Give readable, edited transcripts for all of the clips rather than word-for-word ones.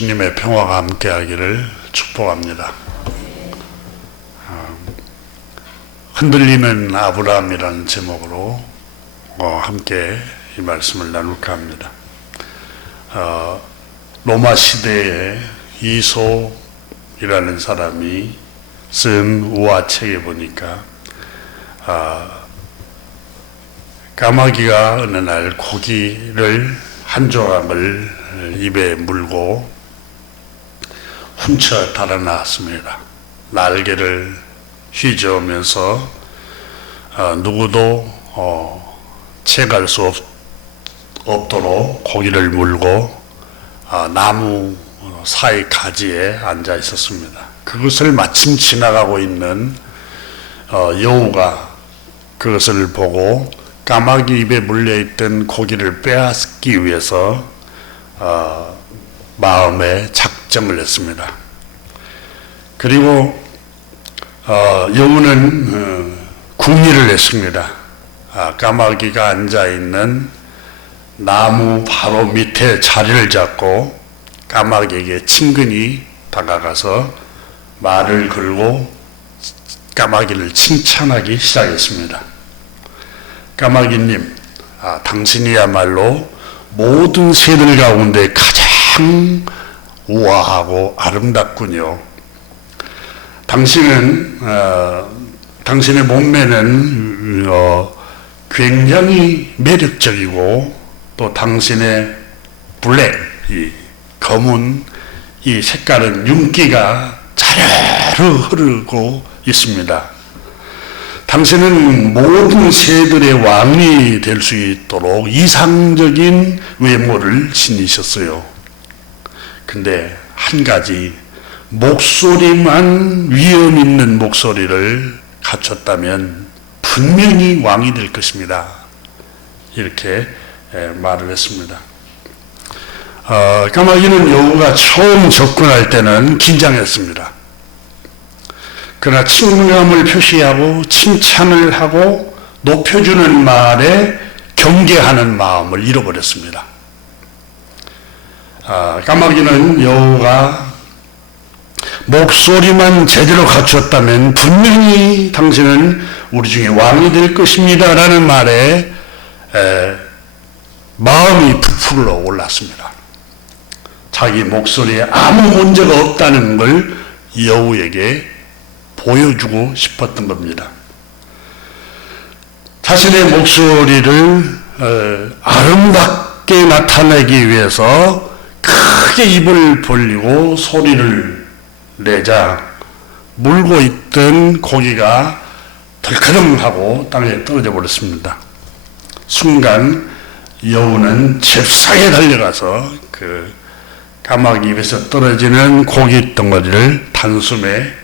주님의 평화가 함께하기를 축복합니다. 흔들리는 아브라함이라는 제목으로 함께 이 말씀을 나눌까 합니다. 로마 시대에 이솝이라는 사람이 쓴 우화책에 보니까 까마귀가 어느 날 고기를 한 조각을 입에 물고 훔쳐 달아나왔습니다. 날개를 휘저으면서 누구도 채갈 수 없도록 고기를 물고 나무 사이 가지에 앉아 있었습니다. 그것을 마침 지나가고 있는 여우가 그것을 보고 까마귀 입에 물려있던 고기를 빼앗기 위해서 마음에 작정을 했습니다. 그리고 여우는 궁리를 했습니다. 까마귀가 앉아있는 나무 바로 밑에 자리를 잡고 까마귀에게 친근히 다가가서 말을 걸고 까마귀를 칭찬하기 시작했습니다. 까마귀님, 당신이야말로 모든 새들 가운데 가장 우아하고 아름답군요. 당신의 몸매는 굉장히 매력적이고 또 당신의 블랙, 이 검은 이 색깔은 윤기가 자르르 흐르고 있습니다. 당신은 모든 새들의 왕이 될 수 있도록 이상적인 외모를 지니셨어요. 근데 한 가지, 목소리만 위험 있는 목소리를 갖췄다면 분명히 왕이 될 것입니다. 이렇게 말을 했습니다. 까마귀는 여우가 처음 접근할 때는 긴장했습니다. 그러나 친근감을 표시하고 칭찬을 하고 높여주는 말에 경계하는 마음을 잃어버렸습니다. 까마귀는 여우가 목소리만 제대로 갖추었다면 분명히 당신은 우리 중에 왕이 될 것입니다 라는 말에 마음이 부풀어 올랐습니다. 자기 목소리에 아무 문제가 없다는 걸 여우에게 보여주고 싶었던 겁니다. 자신의 목소리를 아름답게 나타내기 위해서 크게 입을 벌리고 소리를 내자 물고 있던 고기가 덜커덩하고 땅에 떨어져 버렸습니다. 순간 여우는 잽싸게 달려가서 그 까마귀 입에서 떨어지는 고기 덩어리를 단숨에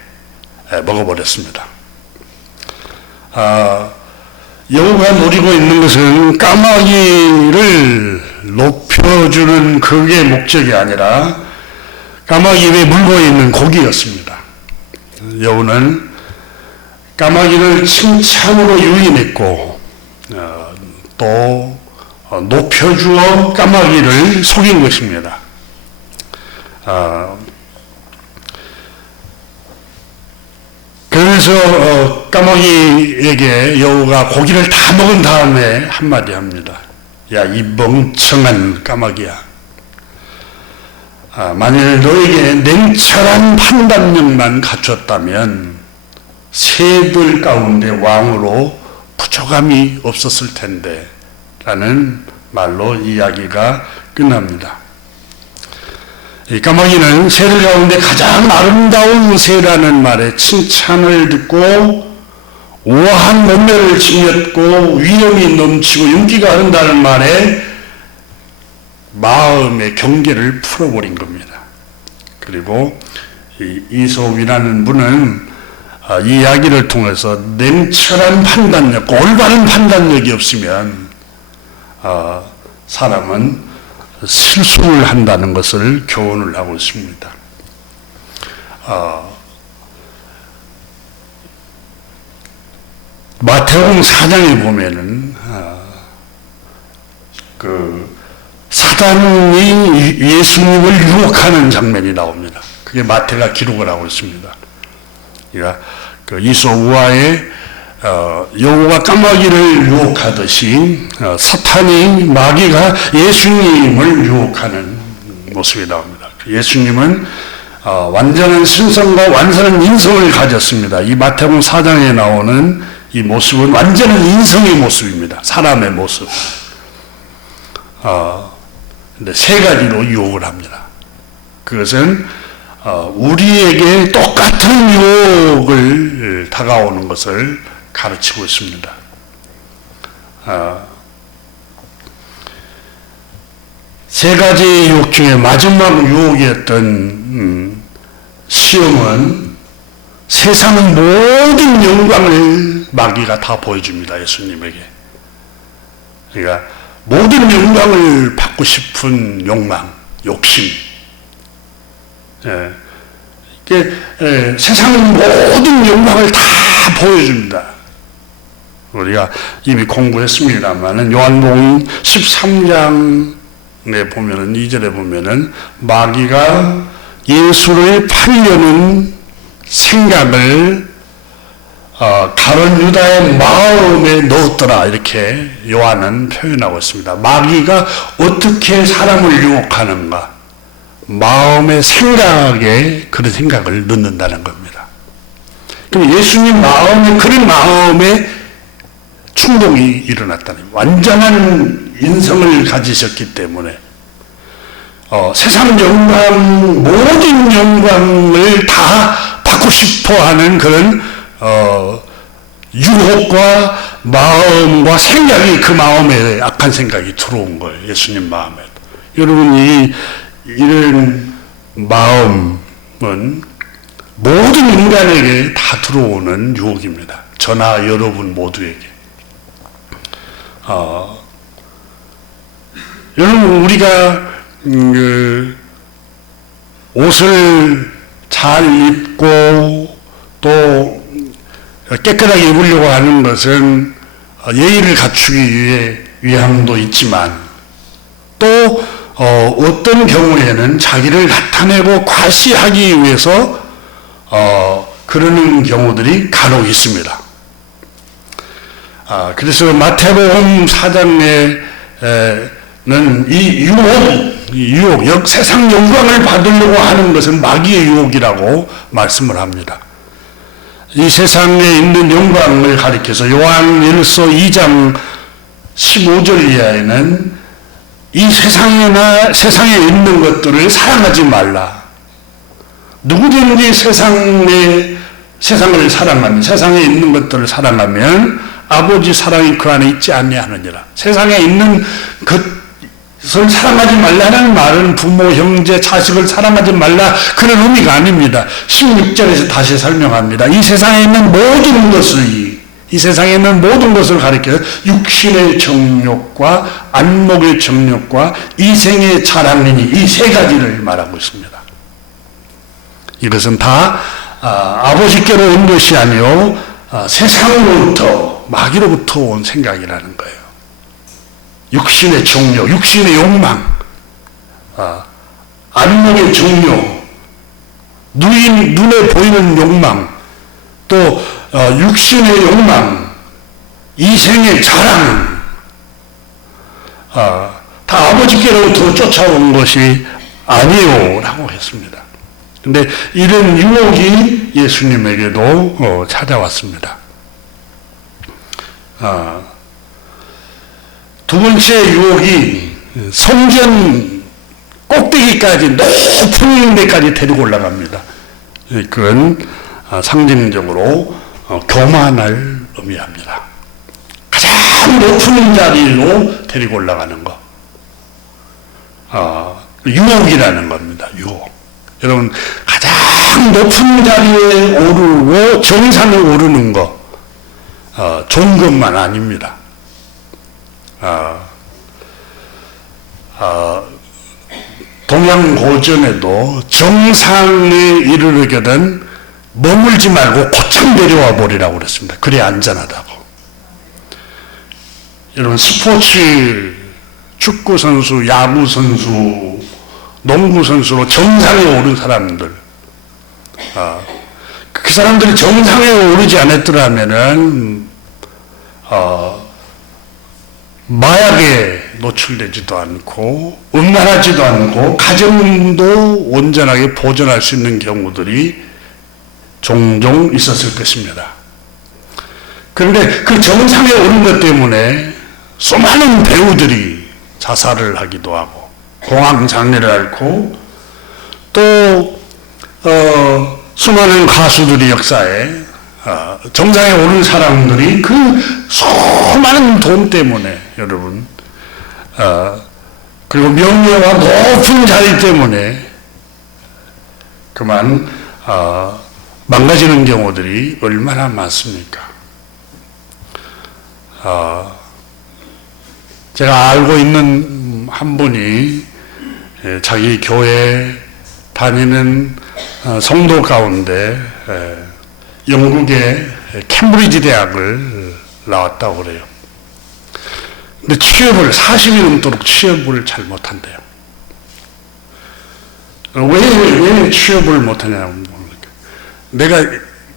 먹어버렸습니다. 여우가 노리고 있는 것은 까마귀를 높여주는 그게 목적이 아니라 까마귀 입에 물고 있는 고기였습니다. 여우는 까마귀를 칭찬으로 유인했고 또 높여주어 까마귀를 속인 것입니다. 그래서 까마귀에게 여우가 고기를 다 먹은 다음에 한마디 합니다. 야, 이 멍청한 까마귀야. 만일 너에게 냉철한 판단력만 갖췄다면 새들 가운데 왕으로 부족함이 없었을 텐데 라는 말로 이야기가 끝납니다. 이 까마귀는 새들 가운데 가장 아름다운 새라는 말에 칭찬을 듣고 우아한 몸매를 지녔고 위엄이 넘치고 윤기가 흐른다는 말에 마음의 경계를 풀어버린 겁니다. 그리고 이 이솝이라는 분은 이 이야기를 통해서 냉철한 판단력, 올바른 판단력이 없으면 사람은 실수를 한다는 것을 교훈을 하고 있습니다. 마태복음 4장에 보면은 사단이 예수님을 유혹하는 장면이 나옵니다. 그게 마태가 기록을 하고 있습니다. 그러니까 그 이소 우화에 여우가 까마귀를 유혹하듯이 사탄이 마귀가 예수님을 유혹하는 모습이 나옵니다. 예수님은 완전한 신성과 완전한 인성을 가졌습니다. 이 마태복음 4장에 나오는 이 모습은 완전한 인성의 모습입니다. 사람의 모습. 근데 세 가지로 유혹을 합니다. 그것은 우리에게 똑같은 유혹을 다가오는 것을 가르치고 있습니다. 세 가지 유혹 중에 마지막 유혹이었던 시험은 세상의 모든 영광을 마귀가 다 보여줍니다. 예수님에게. 그러니까 모든 영광을 받고 싶은 욕망, 욕심. 세상의 모든 영광을 다 보여줍니다. 우리가 이미 공부했습니다만은 요한복음 13장에 보면은 2절에 보면은 마귀가 예수를 팔려는 생각을 가룟 유다의 마음에 넣었더라 이렇게 요한은 표현하고 있습니다. 마귀가 어떻게 사람을 유혹하는가? 마음의 생각에 그런 생각을 넣는다는 겁니다. 그럼 예수님 마음에 그런 마음에 충동이 일어났다는 거예요. 완전한 인성을 가지셨기 때문에 세상 영광, 모든 영광을 다 받고 싶어하는 그런 유혹과 마음과 생각이 그 마음에 악한 생각이 들어온 거예요. 예수님 마음에. 여러분 이런 마음은 모든 인간에게 다 들어오는 유혹입니다. 저나 여러분 모두에게. 여러분 우리가 옷을 잘 입고 또 깨끗하게 입으려고 하는 것은 예의를 갖추기 위함도 있지만 또 어떤 경우에는 자기를 나타내고 과시하기 위해서 그러는 경우들이 간혹 있습니다. 그래서 마태복음 4장에는 이 유혹, 세상 영광을 받으려고 하는 것은 마귀의 유혹이라고 말씀을 합니다. 이 세상에 있는 영광을 가리켜서 요한일서 2장 15절 이하에는 이 세상에 있는 것들을 사랑하지 말라. 누구든지 세상을 사랑하면, 세상에 있는 것들을 사랑하면 아버지 사랑이 그 안에 있지 아니하느니라. 세상에 있는 것을 사랑하지 말라는 말은 부모, 형제, 자식을 사랑하지 말라 그런 의미가 아닙니다. 16절에서 다시 설명합니다. 이 세상에 있는 모든 것을 가리켜 육신의 정욕과 안목의 정욕과 이생의 자랑이니 이 세 가지를 말하고 있습니다. 이것은 다 아버지께로 온 것이 아니요 세상으로부터 마귀로부터 온 생각이라는 거예요. 육신의 정욕, 육신의 욕망, 안목의 정욕, 눈에 보이는 욕망, 또 육신의 욕망, 이생의 자랑, 다 아버지께로부터 쫓아온 것이 아니요 라고 했습니다. 근데 이런 유혹이 예수님에게도 찾아왔습니다. 두 번째 유혹이 성전 꼭대기까지 높은 데까지 데리고 올라갑니다. 그건 상징적으로 교만을 의미합니다. 가장 높은 자리로 데리고 올라가는 거. 유혹이라는 겁니다. 유혹. 여러분 가장 높은 자리에 오르고 정상에 오르는 거 좋은 것만 아닙니다. 동양고전에도 정상에 이르려거든 머물지 말고 곧장 내려와 버리라고 그랬습니다. 그래 안전하다고. 여러분 스포츠 축구 선수, 야구 선수, 농구 선수로 정상에 오른 사람들, 그 사람들이 정상에 오르지 않았더라면은 마약에 노출되지도 않고 음란하지도 않고 가정도 온전하게 보존할 수 있는 경우들이 종종 있었을 것입니다. 그런데 그 정상에 오른 것 때문에 수많은 배우들이 자살을 하기도 하고 공황장애를 앓고 또 수많은 가수들이 역사에 정상에 오른 사람들이 그 수많은 돈 때문에 여러분 그리고 명예와 높은 자리 때문에 그만 망가지는 경우들이 얼마나 많습니까? 제가 알고 있는 한 분이 자기 교회 다니는 성도 가운데 영국의 캠브리지 대학을 나왔다고 그래요. 근데 취업을 40이 넘도록 취업을 잘 못한대요. 왜 취업을 못하냐고 모르니까 내가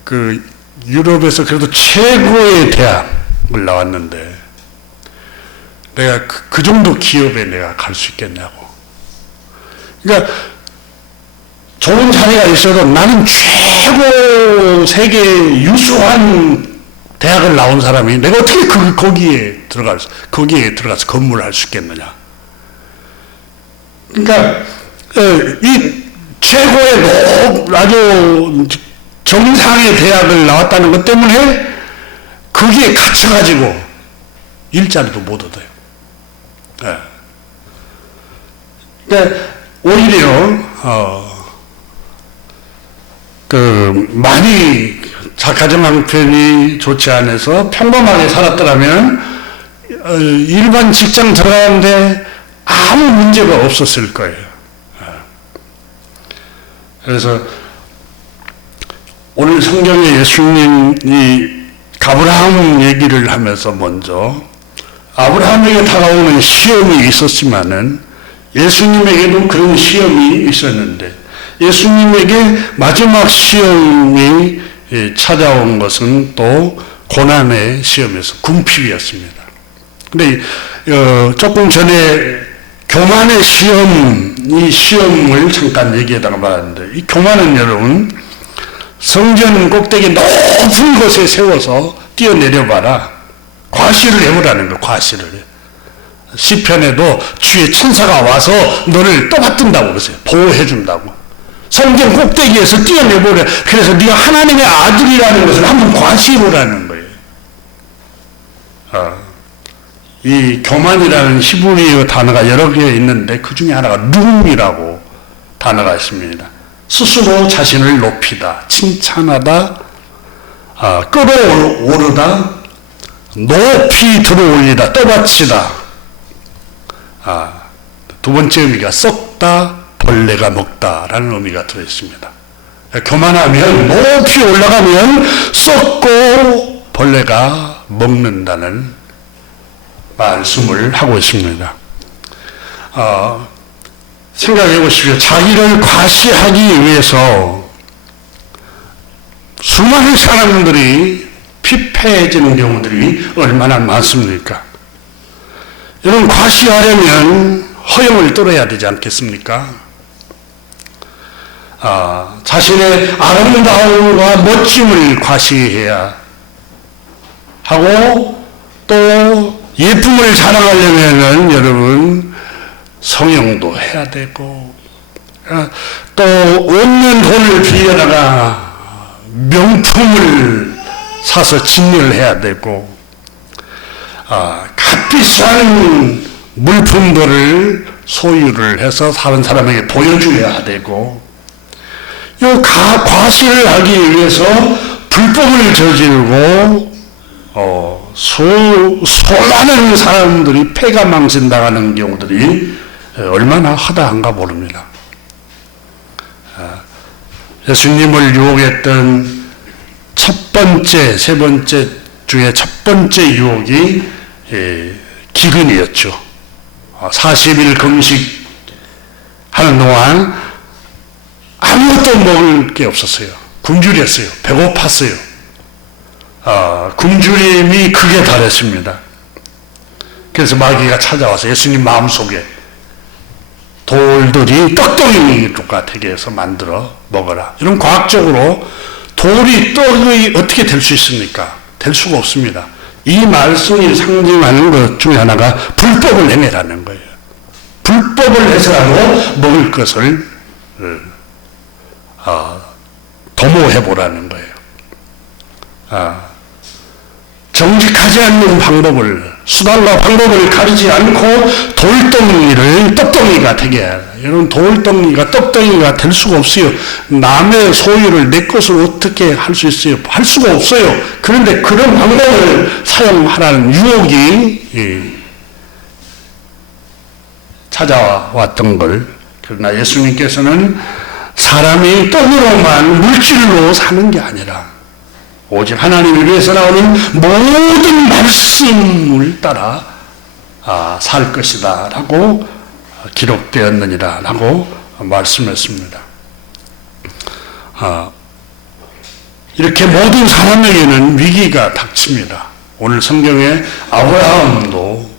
그 유럽에서 그래도 최고의 대학을 나왔는데 내가 그 정도 기업에 내가 갈 수 있겠냐고. 그러니까 좋은 자리가 있어도 나는 최고 세계 유수한 대학을 나온 사람이 내가 어떻게 거기에 들어가서 근무를 할 수 있겠느냐. 그러니까 이 최고의 아주 정상의 대학을 나왔다는 것 때문에 거기에 갇혀가지고 일자리도 못 얻어요. 그러니까 오히려 많이 가정 형편이 좋지 않아서 평범하게 살았더라면 일반 직장 들어가는데 아무 문제가 없었을 거예요. 그래서 오늘 성경에 예수님이 아브라함 얘기를 하면서 먼저 아브라함에게 다가오는 시험이 있었지만은 예수님에게도 그런 시험이 있었는데 예수님에게 마지막 시험이 찾아온 것은 또 고난의 시험에서 궁핍이었습니다. 근데 조금 전에 교만의 시험, 이 시험을 잠깐 얘기하다가 말았는데 이 교만은 여러분 성전 꼭대기 높은 곳에 세워서 뛰어내려봐라. 과시를 해보라는 거예요. 과시를. 시편에도 주의 천사가 와서 너를 떠받든다고 그러세요. 보호해준다고. 성전 꼭대기에서 뛰어내보래. 그래서 네가 하나님의 아들이라는 것을 한번 과시해보라는 거예요. 이 교만이라는 히브리어 단어가 여러 개 있는데 그 중에 하나가 룸이라고 단어가 있습니다. 스스로 자신을 높이다, 칭찬하다, 끌어오르다, 높이 들어올리다, 떠받치다. 두 번째 의미가 썩다, 벌레가 먹다라는 의미가 들어있습니다. 교만하면 높이 올라가면 썩고 벌레가 먹는다는 말씀을 하고 있습니다. 생각해 보십시오. 자기를 과시하기 위해서 수많은 사람들이 피폐해지는 경우들이 얼마나 많습니까? 여러분, 과시하려면 허영을 떨어야 되지 않겠습니까? 자신의 아름다움과 멋짐을 과시해야 하고 또 예쁨을 자랑하려면 여러분 성형도 해야 되고 또 없는 돈을 빌려다가 명품을 사서 진열해야 되고 값비싼 물품들을 소유를 해서 다른 사람에게 보여줘야 되고 과시를 하기 위해서 불법을 저지르고 수많은 사람들이 폐가 망신당하는 경우들이 얼마나 허다한가 모릅니다. 예수님을 유혹했던 세 번째 중에 첫 번째 유혹이 기근이었죠. 40일 금식 하는 동안 아무것도 먹을 게 없었어요. 굶주렸어요. 배고팠어요. 굶주림이 극에 달했습니다. 그래서 마귀가 찾아와서 예수님 마음속에 돌들이 떡덩이 똑같게 해서 만들어 먹어라. 이런 과학적으로 돌이 떡이 어떻게 될 수 있습니까? 될 수가 없습니다. 이 말씀이 상징하는 것 중에 하나가 불법을 행해라는 거예요. 불법을 해서라도 먹을 것을 도모해보라는 거예요. 정직하지 않는 방법을, 수단과 방법을 가리지 않고 돌덩이를 떡덩이가 되게 해야 해요. 여러분, 돌덩이가 떡덩이가 될 수가 없어요. 남의 소유를 내 것을 어떻게 할 수 있어요? 할 수가 없어요. 그런데 그런 방법을 사용하라는 유혹이 찾아왔던 걸, 그러나 예수님께서는 사람이 떡으로만 물질로 사는 게 아니라 오직 하나님을 위해서 나오는 모든 말씀을 따라 살 것이다 라고 기록되었느니라 라고 말씀했습니다. 이렇게 모든 사람에게는 위기가 닥칩니다. 오늘 성경에 아브라함도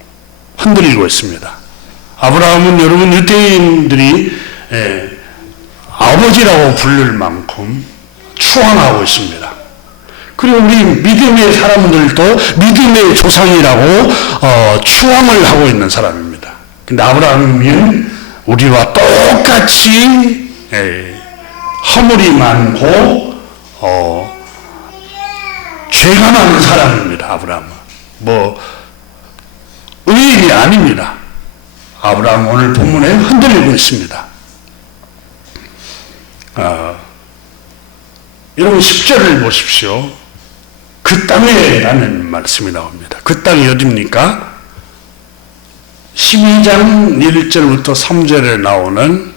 흔들리고 있습니다. 아브라함은 여러분 유대인들이 아버지라고 부를 만큼 추앙하고 있습니다. 그리고 우리 믿음의 사람들도 믿음의 조상이라고 추앙을 하고 있는 사람입니다. 근데 아브라함은 우리와 똑같이 허물이 많고 죄가 많은 사람입니다. 아브라함은 의인이 아닙니다. 아브라함 오늘 본문에 흔들리고 있습니다. 여러분 10절을 보십시오. 그 땅에 라는 말씀이 나옵니다. 그 땅이 어디입니까? 12장 1절부터 3절에 나오는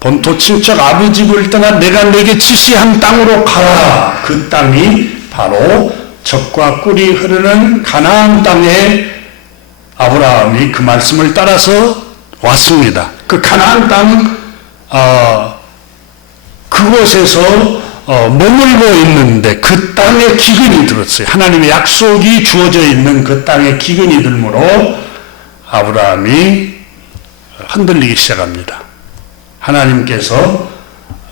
본토 친척 아비 집을 떠나 내가 내게 지시한 땅으로 가라. 그 땅이 바로 젖과 꿀이 흐르는 가나안 땅에 아브라함이 그 말씀을 따라서 왔습니다. 그 가나안 땅 그곳에서 머물고 있는데 그 땅에 기근이 들었어요. 하나님의 약속이 주어져 있는 그 땅에 기근이 들므로 아브라함이 흔들리기 시작합니다. 하나님께서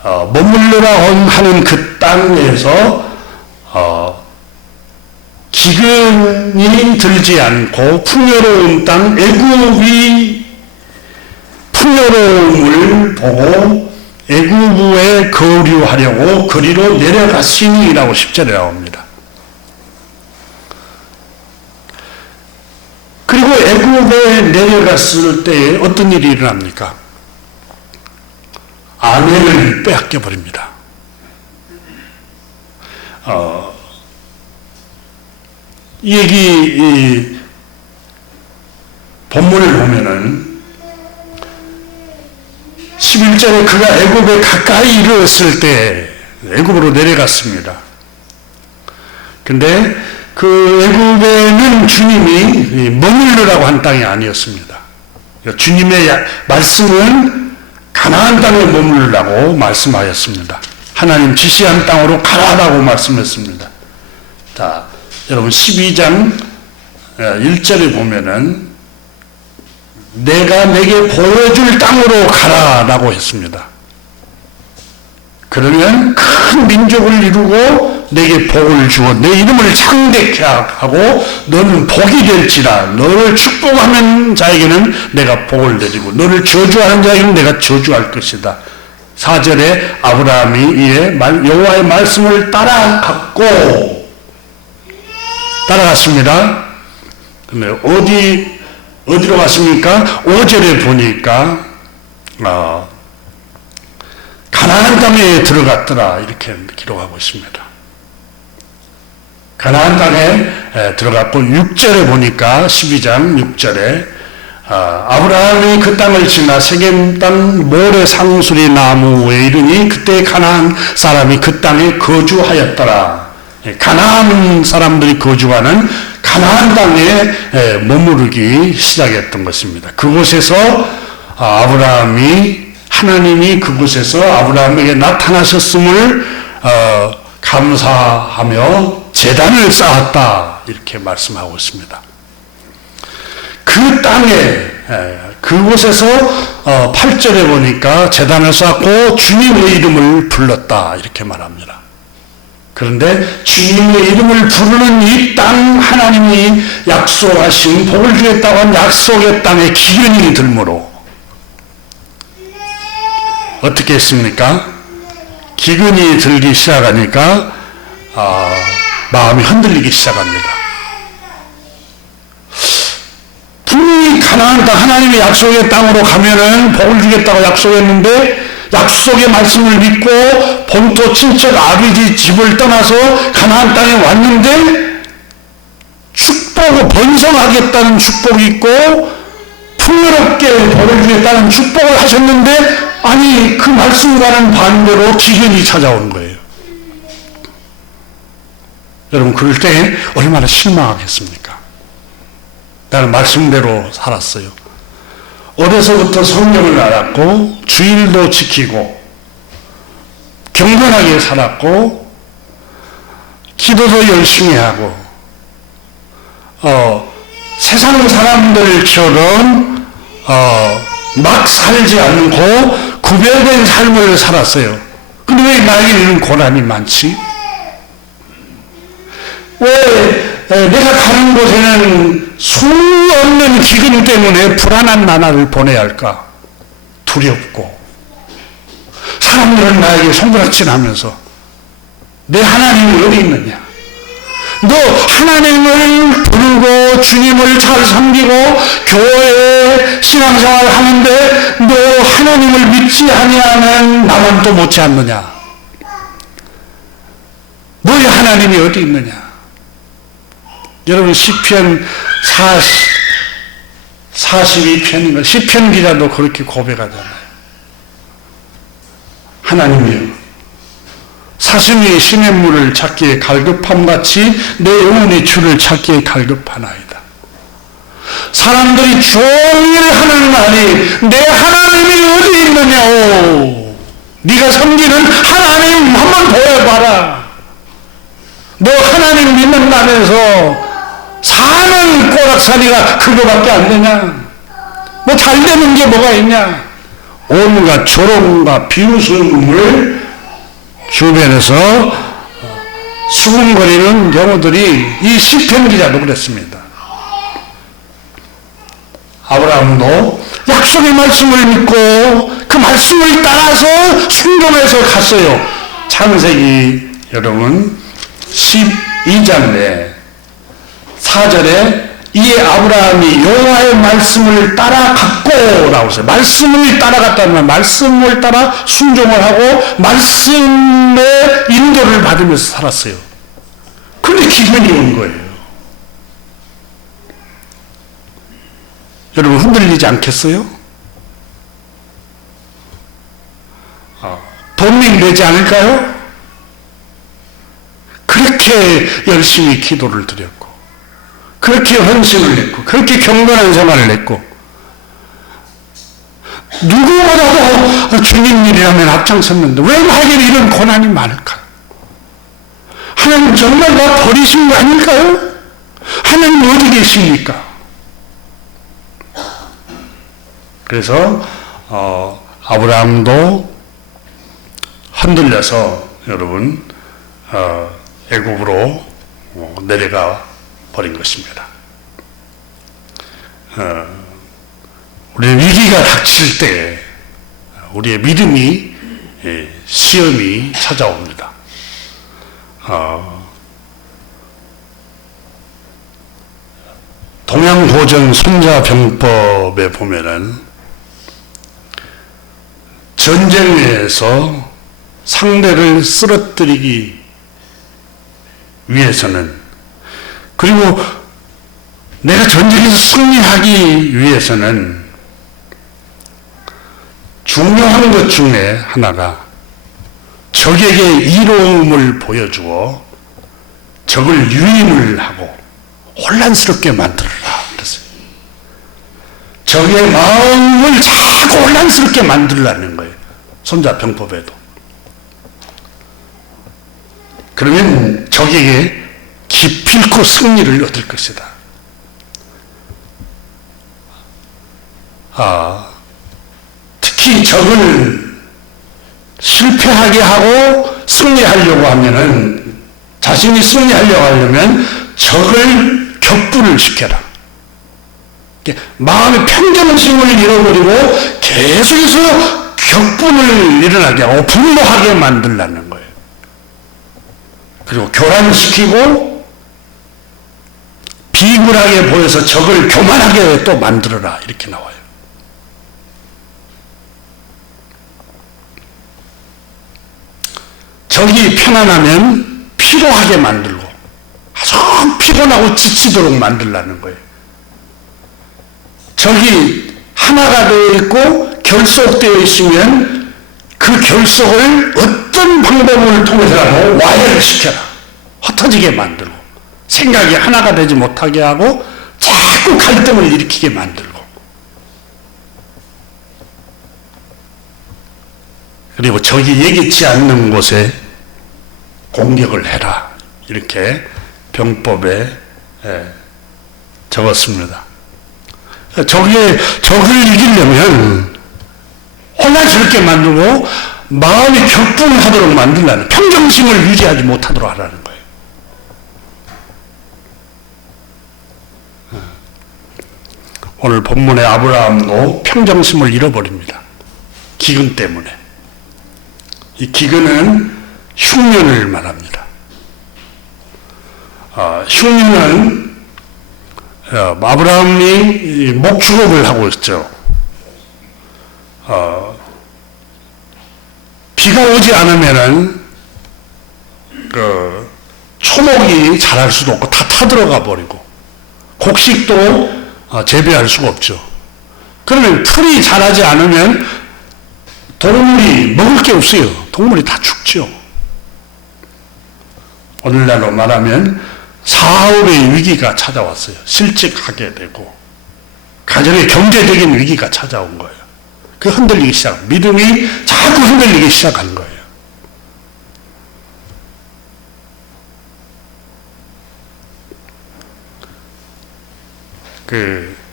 머물러라 하는 그 땅에서 기근이 들지 않고 풍요로운 땅 애굽이 풍요로움을 보고 애굽에 거류하려고 그리로 내려갔으니라고 10절에 나옵니다. 그리고 애굽에 내려갔을 때 어떤 일이 일어납니까? 아내를 빼앗겨 버립니다. 이 본문을 보면은 11절에 그가 애굽에 가까이 이르렀을 때 애굽으로 내려갔습니다. 근데 그 애굽에는 주님이 머물러라고 한 땅이 아니었습니다. 주님의 말씀은 가나안 땅에 머물러라고 말씀하였습니다. 하나님 지시한 땅으로 가라라고 말씀했습니다. 자, 여러분 12장 1절에 보면은 내가 내게 보여줄 땅으로 가라라고 했습니다. 그러면 큰 민족을 이루고 내게 복을 주어 내 이름을 창대케 하고 너는 복이 될지라. 너를 축복하는 자에게는 내가 복을 내리고 너를 저주하는 자에게는 내가 저주할 것이다. 4절에 아브라함이 이에 여호와의 말씀을 따라갔습니다. 근데 어디로 갔습니까? 5절에 보니까 가나안 땅에 들어갔더라 이렇게 기록하고 있습니다. 가나안 땅에 들어갔고 6절에 보니까 12장 6절에 아브라함이 그 땅을 지나 세겜 땅 모래 상수리 나무에 이르니 그때 가나안 사람이 그 땅에 거주하였더라. 가나안 사람들이 거주하는 가나안 땅에 머무르기 시작했던 것입니다. 그곳에서 하나님이 그곳에서 아브라함에게 나타나셨음을 감사하며 제단을 쌓았다 이렇게 말씀하고 있습니다. 그 땅에 그곳에서 8절에 보니까 제단을 쌓고 주님의 이름을 불렀다 이렇게 말합니다. 그런데 주님의 이름을 부르는 이 땅, 하나님이 약속하신 복을 주겠다고 한 약속의 땅에 기근이 들므로 어떻게 했습니까? 기근이 들기 시작하니까 마음이 흔들리기 시작합니다. 분명히 가나안 땅, 하나님의 약속의 땅으로 가면은 복을 주겠다고 약속했는데 약속의 말씀을 믿고 본토 친척 아비지 집을 떠나서 가나안 땅에 왔는데 축복을 번성하겠다는 축복이 있고 풍요롭게 복을 주겠다는 축복을 하셨는데 아니 그 말씀과는 반대로 기근이 찾아오는 거예요. 여러분 그럴 때 얼마나 실망하겠습니까? 나는 말씀대로 살았어요. 어려서부터 성경을 알았고 주일도 지키고 경건하게 살았고 기도도 열심히 하고 세상 사람들처럼 막 살지 않고 구별된 삶을 살았어요. 근데 왜 나에게 이런 고난이 많지? 왜 내가 가는 곳에는 수없는 기근 때문에 불안한 나날을 보내야 할까? 두렵고 사람들은 나에게 손가락질하면서 내 하나님이 어디 있느냐? 너 하나님을 부르고 주님을 잘 섬기고 교회에 신앙생활을 하는데 너 하나님을 믿지 아니하는 나만 또 못지 않느냐? 너의 하나님이 어디 있느냐? 여러분 시편 42편인가 시편 기자도 그렇게 고백하잖아요. 하나님이여 사슴이 시냇물을 찾기에 갈급함같이 내 영혼이 주를 찾기에 갈급하나이다. 사람들이 종일 하는 말이 내 하나님이 어디 있느냐? 네가 섬기는 하나님 한번 보여봐라. 너 하나님 믿는다면서 사는 꼬락사리가 그거밖에 안 되냐? 뭐 잘되는 게 뭐가 있냐? 온갖 조롱과 비웃음을 주변에서 수군거리는 경우들이 이 시편 기자도 그랬습니다. 아브라함도 약속의 말씀을 믿고 그 말씀을 따라서 순종해서 갔어요. 창세기 여러분 12장에 4절에 이에 아브라함이 여호와의 말씀을 따라갔고 라고 했어요. 말씀을 따라갔다는 말씀을 따라 순종을 하고 말씀의 인도를 받으면서 살았어요. 그런데 기근이 온 거예요. 여러분 흔들리지 않겠어요? 번민되지 않을까요? 그렇게 열심히 기도를 드렸고 그렇게 헌신을 했고 그렇게 경건한 생활을 했고 누구보다도 주님 일이라면 앞장섰는데 왜 나에게 이런 고난이 많을까? 하나님 정말 나 버리신 거 아닐까요? 하나님 어디 계십니까? 그래서 아브라함도 흔들려서 여러분 애굽으로 내려가 버린 것입니다. 우리의 위기가 닥칠 때 우리의 믿음이 시험이 찾아옵니다. 동양보전 손자병법에 보면은 전쟁에서 상대를 쓰러뜨리기 위해서는 그리고 내가 전쟁에서 승리하기 위해서는 중요한 것 중에 하나가 적에게 이로움을 보여주어 적을 유임을 하고 혼란스럽게 만들어라 그랬어요. 적의 마음을 자꾸 혼란스럽게 만들라는 거예요. 손자병법에도. 그러면 적에게 기필코 승리를 얻을 것이다. 특히 적을 실패하게 하고 승리하려고 하면은, 자신이 승리하려고 하려면 적을 격분을 시켜라. 마음의 평정심을 잃어버리고 계속해서 격분을 일어나게 하고 분노하게 만들라는 거예요. 그리고 교란시키고 비굴하게 보여서 적을 교만하게 또 만들어라 이렇게 나와요. 적이 편안하면 피로하게 만들고 아주 피곤하고 지치도록 만들라는 거예요. 적이 하나가 되어 있고 결속되어 있으면 그 결속을 어떤 방법을 통해서라도 와해를 시켜라. 흩어지게 만들고 생각이 하나가 되지 못하게 하고 자꾸 갈등을 일으키게 만들고, 그리고 적이 예기치 않는 곳에 공격을 해라 이렇게 병법에 적었습니다. 적을 이기려면 혼란스럽게 만들고 마음이 격분하도록 만들라는, 평정심을 유지하지 못하도록 하라는 거예요. 오늘 본문의 아브라함도 평정심을 잃어버립니다. 기근 때문에. 이 기근은 흉년을 말합니다. 흉년은 아브라함이 목축업을 하고 있죠. 비가 오지 않으면은 초목이 자랄 수도 없고 다 타들어가 버리고 곡식도 재배할 수가 없죠. 그러면 풀이 자라지 않으면 동물이 먹을 게 없어요. 동물이 다 죽죠. 오늘날로 말하면 사업의 위기가 찾아왔어요. 실직하게 되고 가정의 경제적인 위기가 찾아온 거예요. 그 흔들리기 시작, 믿음이 자꾸 흔들리기 시작한 거예요.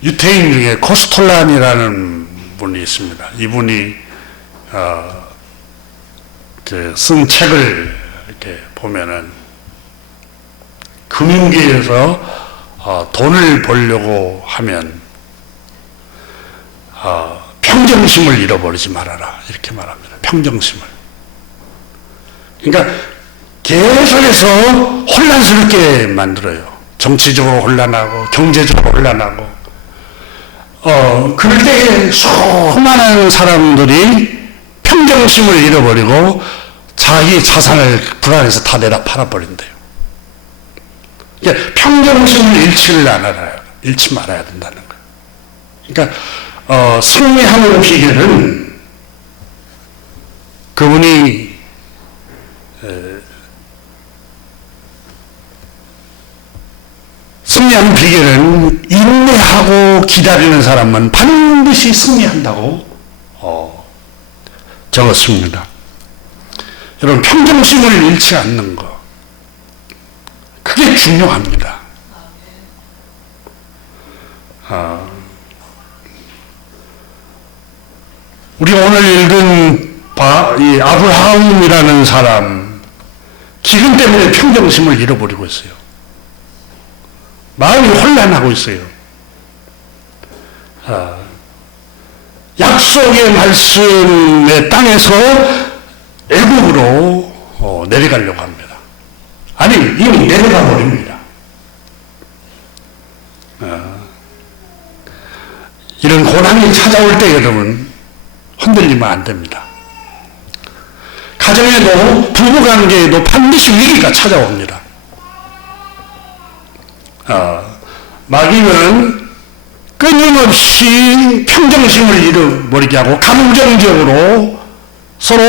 유태인 중에 코스톨란이라는 분이 있습니다. 이분이 쓴 책을 이렇게 보면은 금융계에서 돈을 벌려고 하면 평정심을 잃어버리지 말아라 이렇게 말합니다. 평정심을. 그러니까 계속해서 혼란스럽게 만들어요. 정치적으로 혼란하고 경제적으로 혼란하고 그럴 때 수많은 사람들이 평정심을 잃어버리고 자기 자산을 불안해서 다 내다 팔아버린대요. 그러니까 평정심을 잃지 말아야 된다는 거예요. 그러니까 승리하는 비결은 그분이 승리하는 비결은 인내하고 기다리는 사람은 반드시 승리한다고 적었습니다. 여러분, 평정심을 잃지 않는 것, 그게 중요합니다. 우리 오늘 읽은 이 아브라함이라는 사람, 기근 때문에 평정심을 잃어버리고 있어요. 마음이 혼란하고 있어요. 약속의 말씀의 땅에서 애국으로 내려가려고 합니다. 아니, 이미 내려가 버립니다. 이런 고난이 찾아올 때 여러분 흔들리면 안 됩니다. 가정에도 부부관계에도 반드시 위기가 찾아옵니다. 마귀는 끊임없이 평정심을 잃어버리게 하고 감정적으로 서로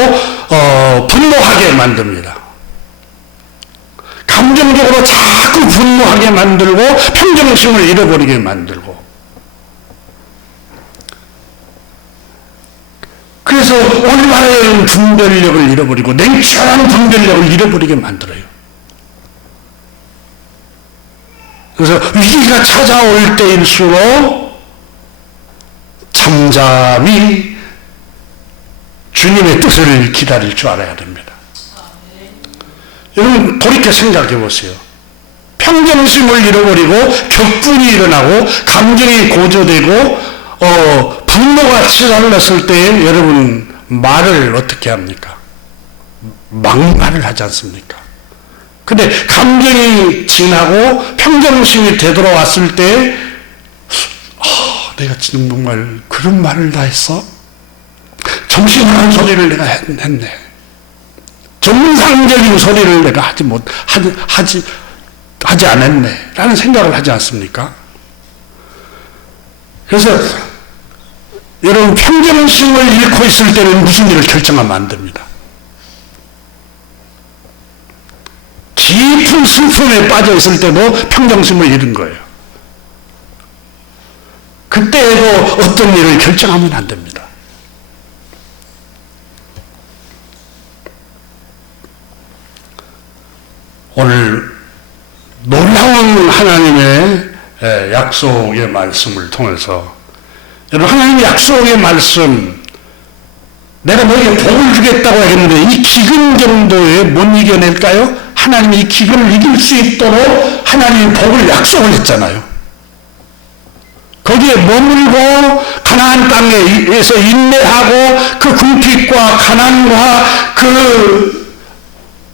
분노하게 만듭니다. 감정적으로 자꾸 분노하게 만들고 평정심을 잃어버리게 만들고, 그래서 올바른 분별력을 잃어버리고 냉철한 분별력을 잃어버리게 만들어요. 그래서 위기가 찾아올 때일수록 잠잠히 주님의 뜻을 기다릴 줄 알아야 됩니다. 여러분 돌이켜 생각해 보세요. 평정심을 잃어버리고 격분이 일어나고 감정이 고조되고 분노가 치달았을 때 여러분 말을 어떻게 합니까? 막말을 하지 않습니까? 근데 감정이 지나고 평정심이 되돌아왔을 때 내가 지금 정말 그런 말을 다 했어? 정신없는 소리를 내가 했네. 정상적인 소리를 내가 하지 않았네. 라는 생각을 하지 않습니까? 그래서 여러분 평정심을 잃고 있을 때는 무슨 일을 결정하면 안 됩니다. 깊은 슬픔에 빠져 있을 때도 평정심을 잃은 거예요. 그때에도 어떤 일을 결정하면 안 됩니다. 오늘 놀라운 하나님의 약속의 말씀을 통해서 여러분 하나님의 약속의 말씀, 내가 너에게 복을 주겠다고 했는데 이 기근 정도에 못 이겨낼까요? 하나님이 이 기근을 이길 수 있도록 하나님이 복을 약속을 했잖아요. 거기에 머물고 가나안 땅에서 인내하고 그 궁핍과 가난과 그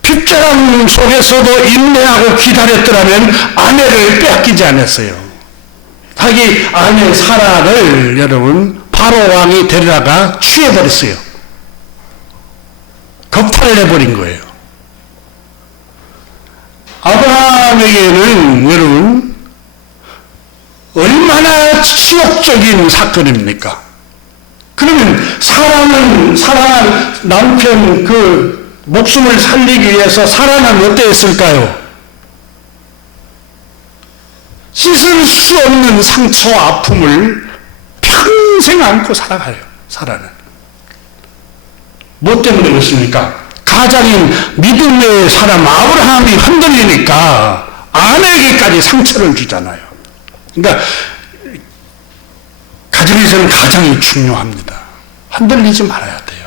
핍절함 속에서도 인내하고 기다렸더라면 아내를 빼앗기지 않았어요. 자기 아내 사라를 여러분 바로 왕이 데려다가 취해버렸어요. 겁탈을 해버린 거예요. 아브라함에게는 여러분 얼마나 치욕적인 사건입니까? 그러면 사랑한 남편 그 목숨을 살리기 위해서 사라는 어땠을까요? 씻을 수 없는 상처와 아픔을 평생 안고 살아가요. 사라는. 뭐 때문에 그렇습니까? 가장인 믿음의 사람 아브라함이 흔들리니까 아내에게까지 상처를 주잖아요. 그러니까 가정에서는 가장이 중요합니다. 흔들리지 말아야 돼요.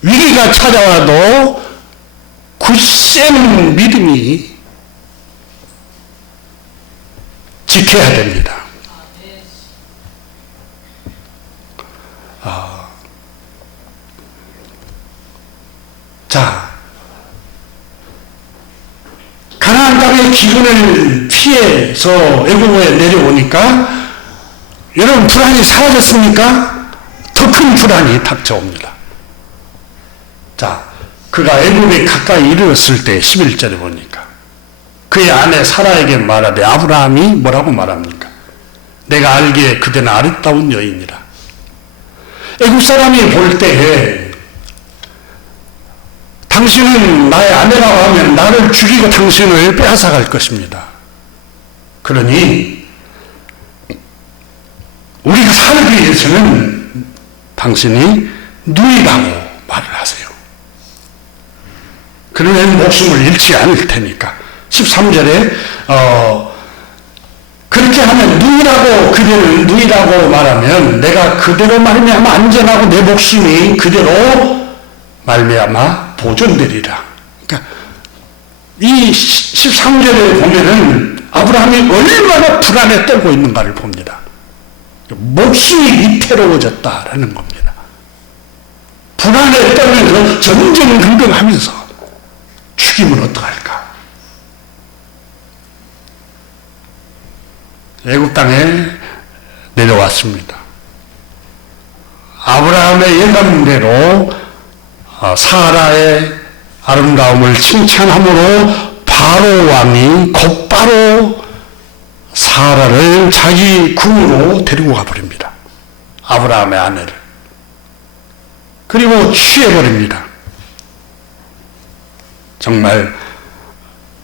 위기가 찾아와도 굳센 믿음이 지켜야 됩니다. 자, 가나안 땅의 기근을 피해서 애굽에 내려오니까 여러분 불안이 사라졌습니까? 더 큰 불안이 닥쳐옵니다. 자, 그가 애굽에 가까이 이르렀을 때 11절에 보니까 그의 아내 사라에게 말하되 아브라함이 뭐라고 말합니까? 내가 알기에 그대는 아름다운 여인이라. 애굽 사람이 볼 때에 당신은 나의 아내라고 하면 나를 죽이고 당신을 빼앗아갈 것입니다. 그러니 우리가 살기 위해서는 당신이 누이라고 말을 하세요. 그러면 목숨을 잃지 않을 테니까. 13절에 그렇게 하면 그대는 누이라고 말하면 내가 그대로 말미암아 안전하고 내 목숨이 그대로 말미암아 보존되리라. 그러니까 이 13절에 보면은 아브라함이 얼마나 불안에 떨고 있는가를 봅니다. 목숨이 위태로워졌다라는 겁니다. 불안에 떨면서 전전긍긍하면서 죽이면 어떡할까? 애굽 땅에 내려왔습니다. 아브라함의 예감대로 사라의 아름다움을 칭찬함으로 바로 왕이 곧바로 사라를 자기 궁으로 데리고 가버립니다. 아브라함의 아내를. 그리고 취해버립니다. 정말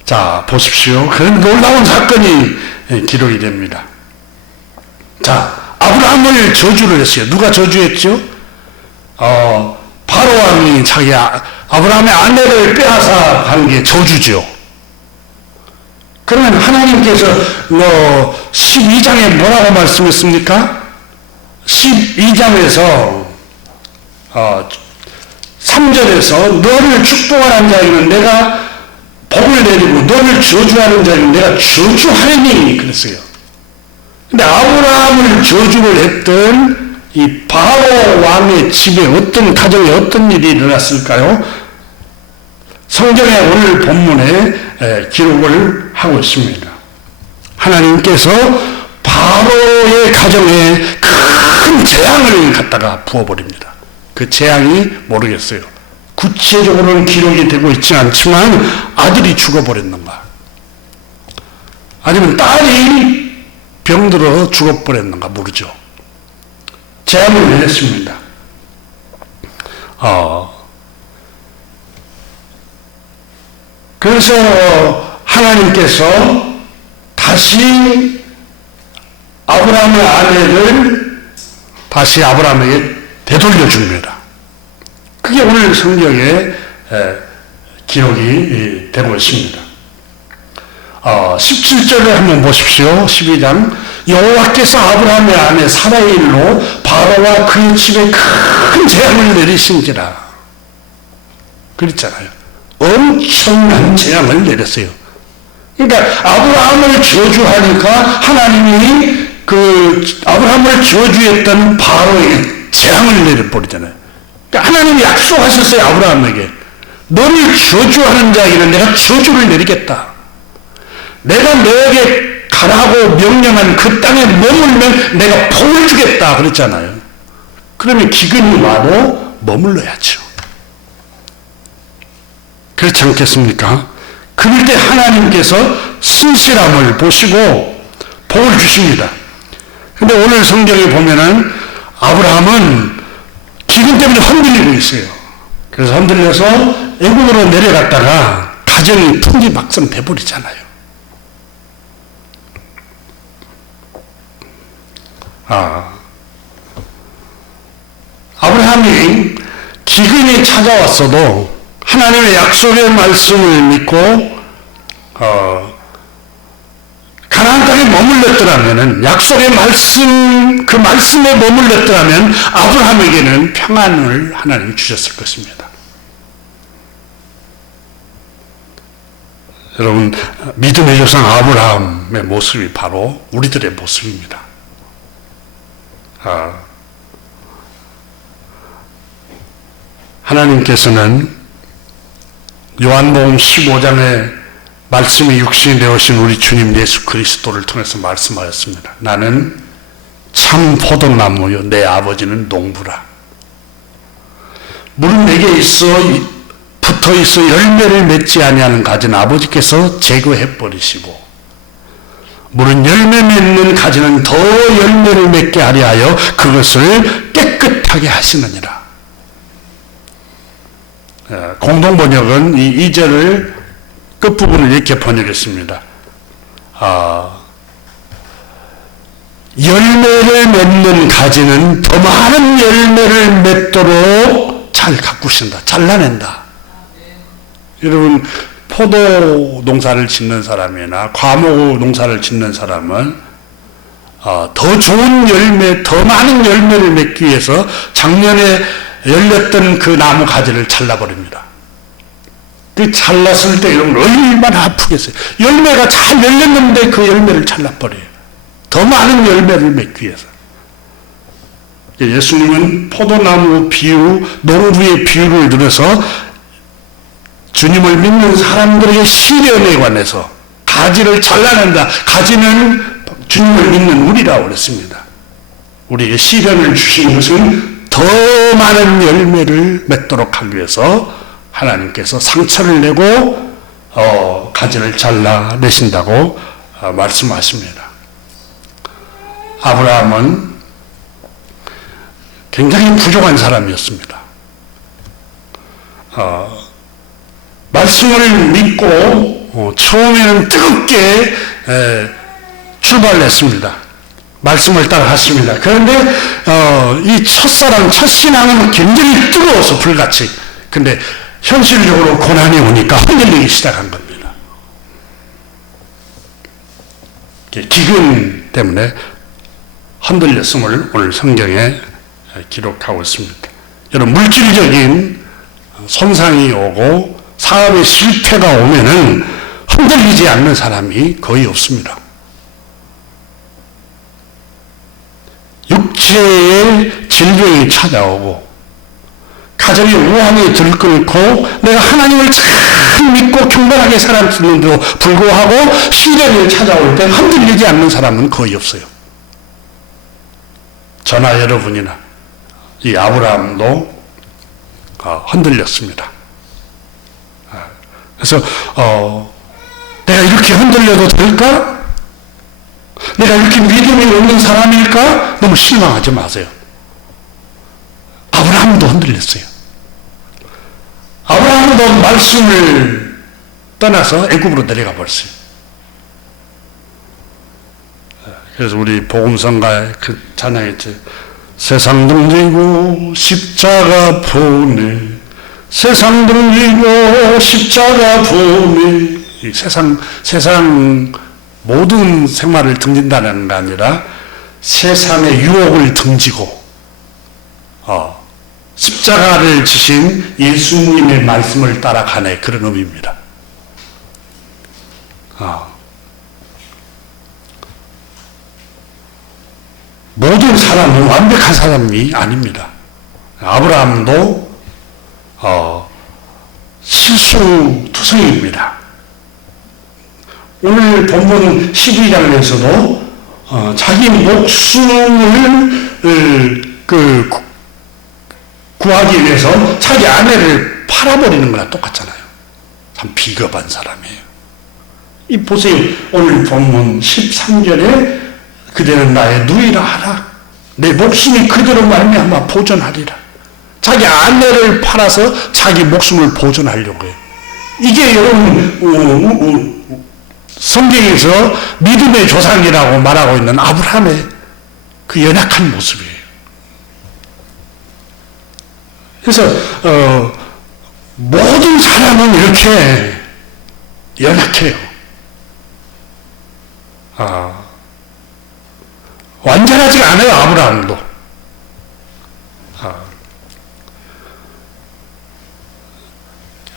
자, 보십시오. 그런 놀라운 사건이 기록이 됩니다. 자, 아브라함을 저주를 했어요. 누가 저주했죠? 바로 왕이 자기 아브라함의 아내를 빼앗아 간 게 저주죠. 그러면 하나님께서 12장에 뭐라고 말씀했습니까? 12장에서 3절에서 너를 축복하는 자에게는 내가 복을 내리고 너를 저주하는 자에게는 내가 저주하리니 그랬어요. 근데 아브라함을 저주를 했던 이 바로 왕의 집에 어떤 가정에 어떤 일이 일어났을까요? 성경의 오늘 본문에 기록을 하고 있습니다. 하나님께서 바로의 가정에 큰 재앙을 갖다가 부어버립니다. 그 재앙이 모르겠어요. 구체적으로는 기록이 되고 있지 않지만 아들이 죽어버렸는가, 아니면 딸이 병들어 죽어버렸는가 모르죠. 재앙을 내렸습니다. 그래서 하나님께서 다시 아브라함의 아내를 다시 아브라함에게 되돌려 줍니다. 그게 오늘 성경에 기록이 되고 있습니다. 17절에 한번 보십시오. 12장. 여호와께서 아브라함의 아내 사라의 일로 바로와 그의 집에 큰 재앙을 내리신지라. 그랬잖아요. 엄청난 재앙을 내렸어요. 그러니까 아브라함을 저주하니까 하나님이 아브라함을 저주했던 바로에게 재앙을 내려버리잖아요. 그러니까 하나님이 약속하셨어요. 아브라함에게 너를 저주하는 자에게는 내가 저주를 내리겠다. 내가 너에게 가라고 명령한 그 땅에 머물면 내가 복을 주겠다 그랬잖아요. 그러면 기근이 와도 머물러야죠. 그렇지 않겠습니까? 그럴 때 하나님께서 신실함을 보시고 복을 주십니다. 근데 오늘 성경에 보면은 아브라함은 기근 때문에 흔들리고 있어요. 그래서 흔들려서 애국으로 내려갔다가 가정이 풍지박산 돼버리잖아요. 아브라함이 기근이 찾아왔어도 하나님의 약속의 말씀을 믿고 가나안 땅에 머물렀더라면은, 약속의 말씀, 그 말씀에 머물렀더라면 아브라함에게는 평안을 하나님이 주셨을 것입니다. 여러분, 믿음의 조상 아브라함의 모습이 바로 우리들의 모습입니다. 하나님께서는 요한복음 15장에 말씀이 육신이 되어신 우리 주님 예수 그리스도를 통해서 말씀하였습니다. 나는 참 포도나무요 내 아버지는 농부라. 물은 내게 붙어있어 열매를 맺지 아니하는 가지는 아버지께서 제거해 버리시고, 물은 열매 맺는 가지는 더 열매를 맺게 하려 하여 그것을 깨끗하게 하시느니라. 공동번역은 이 2절을 끝부분을 이렇게 번역했습니다. 열매를 맺는 가지는 더 많은 열매를 맺도록 잘 가꾸신다. 잘라낸다. 여러분, 포도 농사를 짓는 사람이나 과목 농사를 짓는 사람은 더 좋은 열매, 더 많은 열매를 맺기 위해서 작년에 열렸던 그 나무 가지를 잘라버립니다. 그 잘랐을 때 여러분 얼마나 아프겠어요. 열매가 잘 열렸는데 그 열매를 잘라버려요. 더 많은 열매를 맺기 위해서. 예수님은 포도나무 비유, 농부의 비유를 들어서 주님을 믿는 사람들에게 시련에 관해서 가지를 잘라낸다. 가지는 주님을 믿는 우리라고 그랬습니다. 우리에게 시련을 주신 것은 더 많은 열매를 맺도록 하기 위해서 하나님께서 상처를 내고 가지를 잘라내신다고 말씀하십니다. 아브라함은 굉장히 부족한 사람이었습니다. 말씀을 믿고 처음에는 뜨겁게 출발했습니다. 말씀을 따라갔습니다. 그런데 이 첫사랑, 첫신앙은 굉장히 뜨거워서 불같이. 근데 현실적으로 고난이 오니까 흔들리기 시작한 겁니다. 기근 때문에 흔들렸음을 오늘 성경에 기록하고 있습니다. 여러분, 물질적인 손상이 오고 사업의 실패가 오면은 흔들리지 않는 사람이 거의 없습니다. 육체의 질병이 찾아오고 가정의 우환이 들끓고 내가 하나님을 참 믿고 경건하게 살았는데도 불구하고 시련이 찾아올 때 흔들리지 않는 사람은 거의 없어요. 저나 여러분이나 이 아브라함도 흔들렸습니다. 그래서 내가 이렇게 흔들려도 될까? 내가 이렇게 믿음이 없는 사람일까? 너무 실망하지 마세요. 아브라함도 흔들렸어요. 아브라함도 말씀을 떠나서 애굽으로 내려가 버렸어요. 그래서 우리 복음성가에 그 찬양했죠. 세상 등지고 십자가 보내, 세상 등지고 십자가 보내. 이 세상 모든 생활을 등진다는 게 아니라 세상의 유혹을 등지고 십자가를 지신 예수님의 말씀을 따라가네, 그런 의미입니다. 모든 사람은 완벽한 사람이 아닙니다. 아브라함도 실수투성입니다. 오늘 본문 12장에서도 자기 목숨을 구하기 위해서 자기 아내를 팔아버리는 거랑 똑같잖아요. 참 비겁한 사람이에요. 이 보세요. 오늘 본문 13절에 그대는 나의 누이라 하라. 내 목숨이 그대로 말미암아 보존하리라. 자기 아내를 팔아서 자기 목숨을 보존하려고 해요. 이게 여러분 성경에서 믿음의 조상이라고 말하고 있는 아브라함의 그 연약한 모습이에요. 그래서 모든 사람은 이렇게 연약해요. 완전하지 않아요, 아브라함도.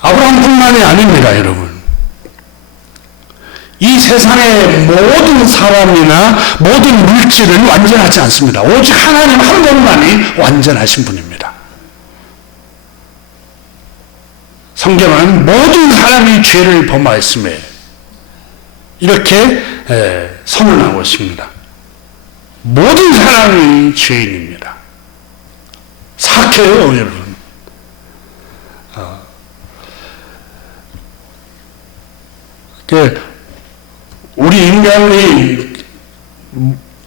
아브라함뿐만이 아닙니다, 여러분. 이 세상의 모든 사람이나 모든 물질은 완전하지 않습니다. 오직 하나님 한 분만이 완전하신 분입니다. 성경은 모든 사람이 죄를 범하였음에 이렇게 선언하고 있습니다. 모든 사람이 죄인입니다. 사악해요, 여러분. 우리 인간이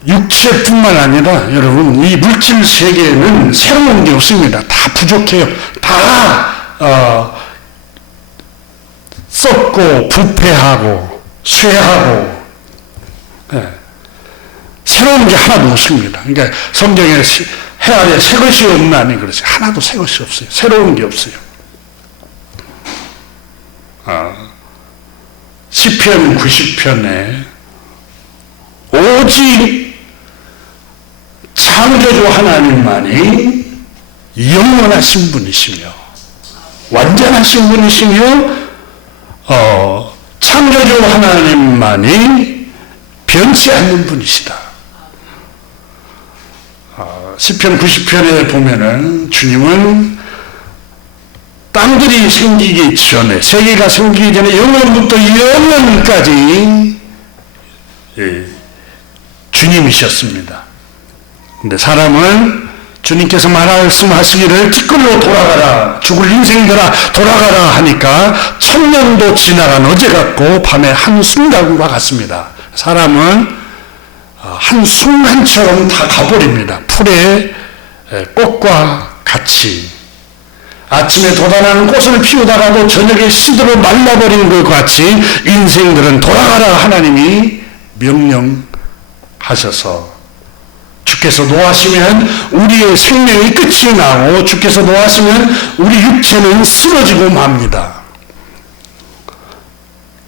육체뿐만 아니라 여러분 이 물질 세계에는 새로운 게 없습니다. 다 부족해요. 다 썩고 부패하고 쇠하고 새로운 게 하나도 없습니다. 그러니까 성경에 해 아래 새 것이 없나니 그렇지. 하나도 새 것이 없어요. 새로운 게 없어요. 시편 90편에 오직 창조주 하나님만이 영원하신 분이시며 완전하신 분이시며 창조주 하나님만이 변치 않는 분이시다. 시편 90편에 보면은 주님은 땅들이 생기기 전에, 세계가 생기기 전에 영원부터 영원까지 주님이셨습니다. 근데 사람은 주님께서 말씀하시기를 티끌로 돌아가라, 죽을 인생들아 돌아가라 하니까 천년도 지나간 어제 같고 밤의 한순간과 같습니다. 사람은 한순간처럼 다 가버립니다. 풀의 꽃과 같이 아침에 돋아나는 꽃을 피우다가도 저녁에 시들어 말라버린 것 같이 인생들은 돌아가라 하나님이 명령하셔서 주께서 노하시면 우리의 생명이 끝이 나고 주께서 노하시면 우리 육체는 쓰러지고 맙니다.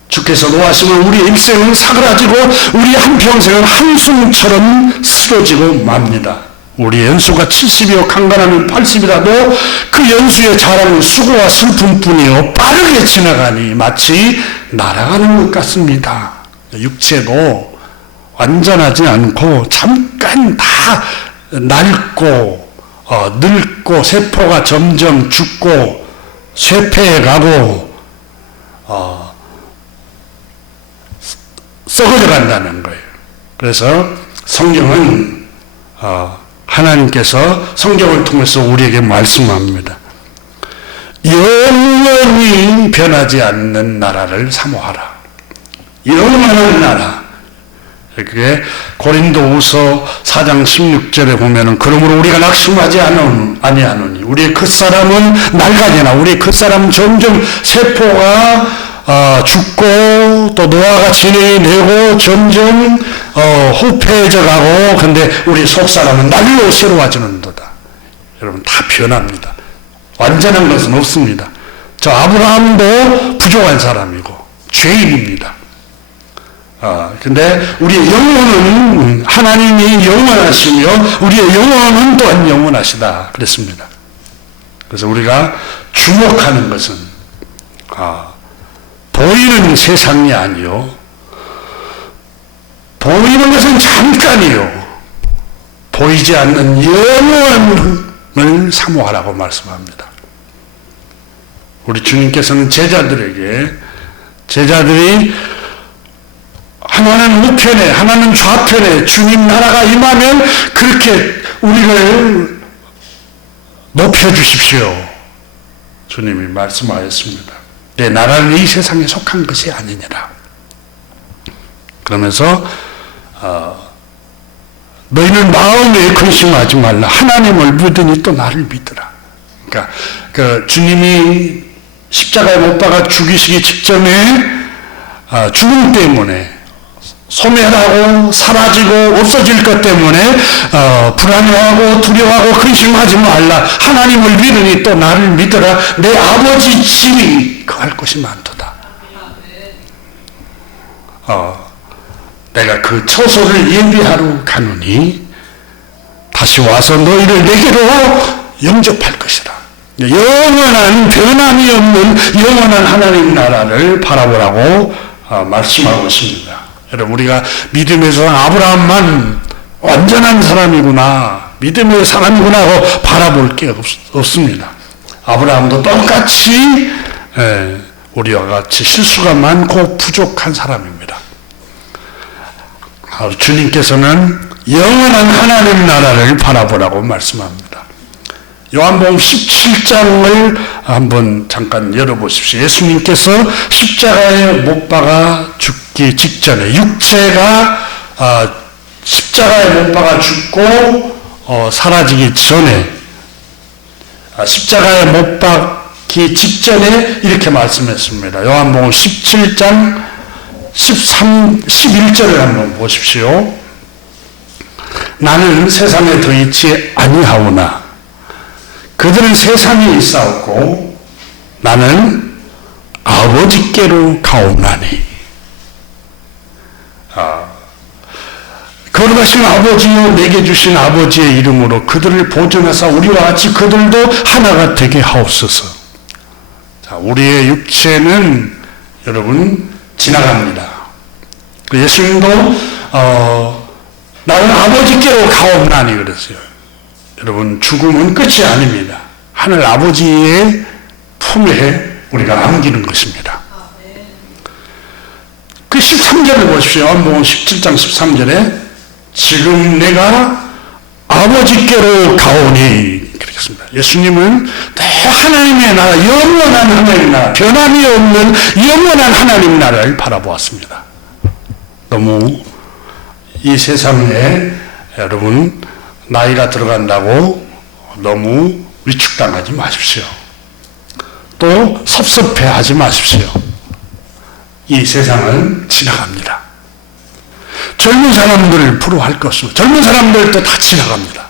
주께서 노하시면 우리의 일생은 사그라지고 우리 한평생은 한숨처럼 쓰러지고 맙니다. 우리의 연수가 70이요 강간하면 80이라도 그 연수의 자랑은 수고와 슬픔뿐이요 빠르게 지나가니 마치 날아가는 것 같습니다. 육체도 완전하지 않고 잠깐 다 낡고 늙고 세포가 점점 죽고 쇠폐해가고 썩어져 간다는 거예요. 그래서 성경은 하나님께서 성경을 통해서 우리에게 말씀합니다. 영원히 변하지 않는 나라를 사모하라. 영원한 나라. 그게 고린도후서 4장 16절에 보면은 그러므로 우리가 낙심하지 아니하노니 우리의 겉사람은 낡아지나 우리의 겉사람은 점점 세포가 죽고 또 노화가 진행이 되고 점점 후패해져 가고 근데 우리 속사람은 날로 새로워지는도다. 여러분 다 변합니다. 완전한 것은 없습니다. 저 아브라함도 부족한 사람이고 죄인입니다. 근데 우리의 영혼은 하나님이 영원하시며 우리의 영혼은 또한 영원하시다 그랬습니다. 그래서 우리가 주목하는 것은 보이는 세상이 아니요 보이는 것은 잠깐이요 보이지 않는 영원을 사모하라고 말씀합니다. 우리 주님께서는 제자들이 하나는 우편에 하나는 좌편에 주님 나라가 임하면 그렇게 우리를 높여주십시오. 주님이 말씀하였습니다. 내 나라는 이 세상에 속한 것이 아니니라. 그러면서 너희는 마음에 근심하지 말라. 하나님을 믿으니 또 나를 믿으라. 그러니까 그 주님이 십자가에 못 박아 죽이시기 직전에 죽음 때문에 소멸하고 사라지고 없어질 것 때문에 불안해하고 두려워하고 근심하지 말라. 하나님을 믿으니 또 나를 믿으라. 내 아버지 집이 거할 곳이 많도다. 내가 그 처소를 예비하러 가노니 다시 와서 너희를 내게로 영접할 것이다. 영원한 변함이 없는 영원한 하나님 나라를 바라보라고 말씀하고 있습니다. 여러분 우리가 믿음에서 아브라함만 완전한 사람이구나 믿음의 사람이구나 하고 바라볼 게 없습니다. 아브라함도 똑같이 우리와 같이 실수가 많고 부족한 사람입니다. 주님께서는 영원한 하나님 나라를 바라보라고 말씀합니다. 요한복음 17장을 한번 잠깐 열어보십시오. 예수님께서 십자가에 못 박아 죽기 직전에 육체가 십자가에 못 박아 죽고 사라지기 전에 십자가에 못 박기 직전에 이렇게 말씀했습니다. 요한복음 17장 11절을 한번 보십시오. 나는 세상에 더 있지 아니하오나 그들은 세상에 있사옵고 나는 아버지께로 가옵나니. 거룩하신 아버지요 내게 주신 아버지의 이름으로 그들을 보존하사 우리와 같이 그들도 하나가 되게 하옵소서. 자, 우리의 육체는 여러분 지나갑니다. 예수님도 나는 아버지께로 가옵나니 그랬어요. 여러분 죽음은 끝이 아닙니다. 하늘 아버지의 품에 우리가 남기는 것입니다. 그 13절을 보십시오. 요한복음 17장 13절에 지금 내가 아버지께로 가오니 그렇게 했습니다. 예수님은 하나님의 나라, 영원한 하나님 나라, 변함이 없는 영원한 하나님 나라를 바라보았습니다. 너무 이 세상에 여러분 나이가 들어간다고 너무 위축당하지 마십시오. 또 섭섭해하지 마십시오. 이 세상은 지나갑니다. 젊은 사람들을 부러워할 것은 젊은 사람들도 다 지나갑니다.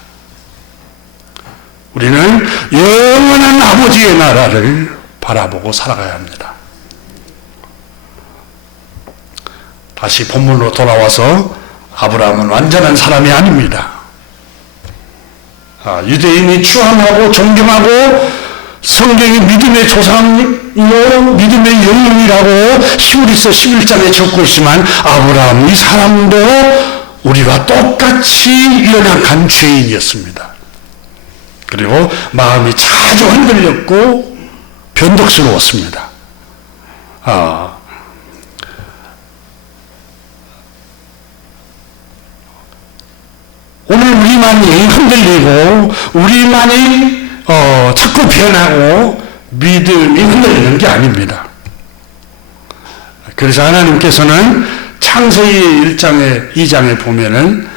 우리는 영원한 아버지의 나라를 바라보고 살아가야 합니다. 다시 본문으로 돌아와서 아브라함은 완전한 사람이 아닙니다. 유대인이 추앙하고 존경하고 성경이 믿음의 조상이요 믿음의 영웅이라고 히브리서 11장에 적고 있지만 아브라함 이 사람도 우리와 똑같이 연약한 죄인이었습니다. 그리고 마음이 자주 흔들렸고 변덕스러웠습니다. 오늘 우리만이 흔들리고 우리만이 자꾸 변하고 믿음이 흔들리는 게 아닙니다. 그래서 하나님께서는 창세기 1장에 2장에 보면은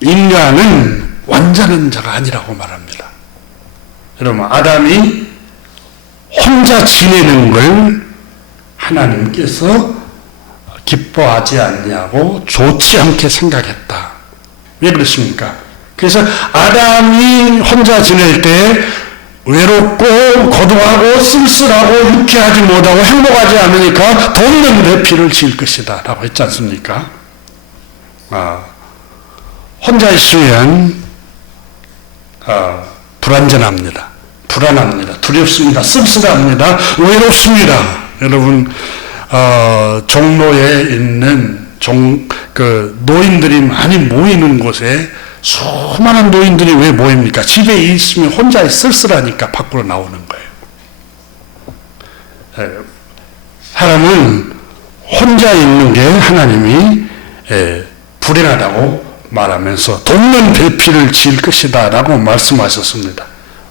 인간은 완전한 자가 아니라고 말합니다. 여러분 아담이 혼자 지내는 걸 하나님께서 기뻐하지 않냐고 좋지 않게 생각했다. 왜 그렇습니까? 그래서 아담이 혼자 지낼 때 외롭고 고독하고 쓸쓸하고 유쾌하지 못하고 행복하지 않으니까 돕는 배필을 지을 것이다 라고 했지 않습니까? 혼자 있으면 불안전합니다. 불안합니다. 두렵습니다. 쓸쓸합니다. 외롭습니다. 여러분 종로에 있는 노인들이 많이 모이는 곳에 수많은 노인들이 왜 모입니까? 집에 있으면 혼자 쓸쓸하니까 밖으로 나오는 거예요. 사람은 혼자 있는 게 하나님이 불행하다고 말하면서 돕는 배필을 지을 것이다 라고 말씀하셨습니다.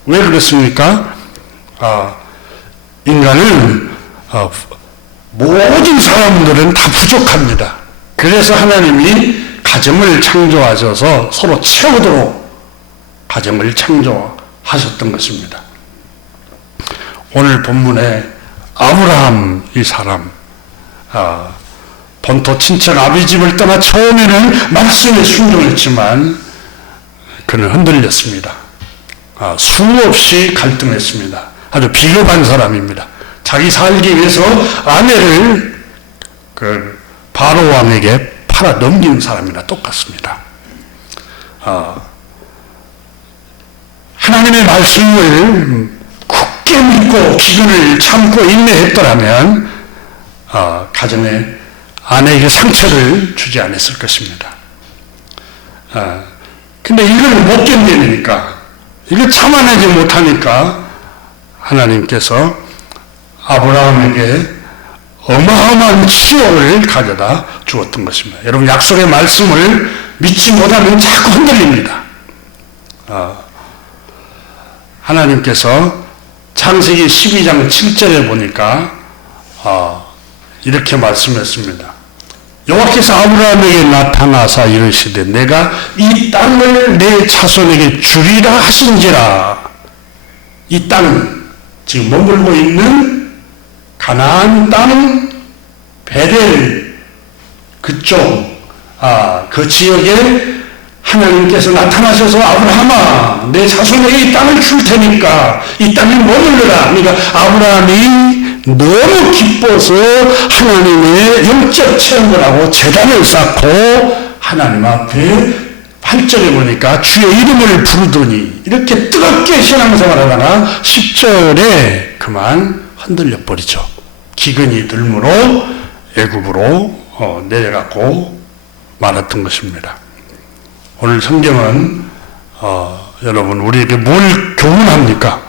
왜 그렇습니까? 인간은 모든 사람들은 다 부족합니다. 그래서 하나님이 가정을 창조하셔서 서로 채우도록 가정을 창조하셨던 것입니다. 오늘 본문에 아브라함 이 사람 본토 친척 아비 집을 떠나 처음에는 말씀에 순종했지만 그는 흔들렸습니다. 수없이 갈등했습니다. 아주 비겁한 사람입니다. 자기 살기 위해서 아내를 바로 왕에게 팔아 넘기는 사람이나 똑같습니다. 하나님의 말씀을 굳게 믿고 기근을 참고 인내했더라면 가정에 아내에게 상처를 주지 않았을 것입니다. 근데 이걸 못 견디니까 이걸 참아내지 못하니까 하나님께서 아브라함에게 어마어마한 치욕을 가져다 주었던 것입니다. 여러분 약속의 말씀을 믿지 못하면 자꾸 흔들립니다. 하나님께서 창세기 12장 7절에 보니까 이렇게 말씀했습니다. 여호와께서 아브라함에게 나타나사 이르시되 내가 이 땅을 내 자손에게 주리라 하신지라. 이 땅은 지금 머물고 있는 가나안 땅 베델 그쪽 그 지역에 하나님께서 나타나셔서 아브라함아 내 자손에게 이 땅을 줄 테니까 이 땅에 머물러라. 그러니까 아브라함이 너무 기뻐서 하나님의 영적 체험을 하고 제단을 쌓고 하나님 앞에 8절에 보니까 주의 이름을 부르더니 이렇게 뜨겁게 신앙생활 하다가 10절에 그만 흔들려 버리죠. 기근이 들므로 애굽으로 내려갔고 말았던 것입니다. 오늘 성경은 여러분 우리에게 뭘 교훈합니까?